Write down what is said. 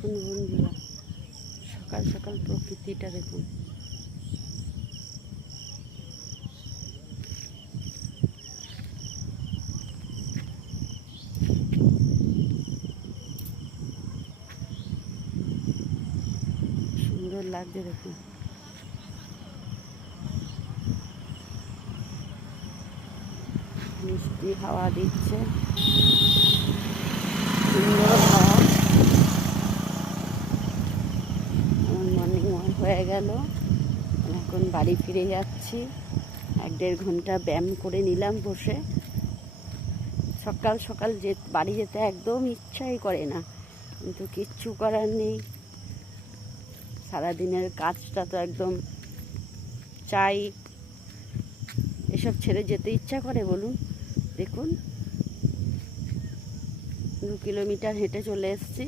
দেখুন বন্ধুরা, সকাল সকাল প্রকৃতিটা দেখুন। সুন্দর লাগছে দেখুন। মিষ্টি হাওয়া দিচ্ছে, সুন্দর হাওয়া। আমার মর্নিং ওয়াক হয়ে গেল, এখন বাড়ি ফিরে যাচ্ছি। 1-1.5 ঘন্টা ব্যায়াম করে নিলাম বসে। সকাল সকাল বাড়ি যেতে একদম ইচ্ছাই করে না, কিন্তু কিচ্ছু করার নেই। সারাদিনের কাজটা তো একদম চাই, এসব ছেড়ে যেতে ইচ্ছা করে বলুন? দেখুন, 2 কিলোমিটার হেঁটে চলে এসেছি।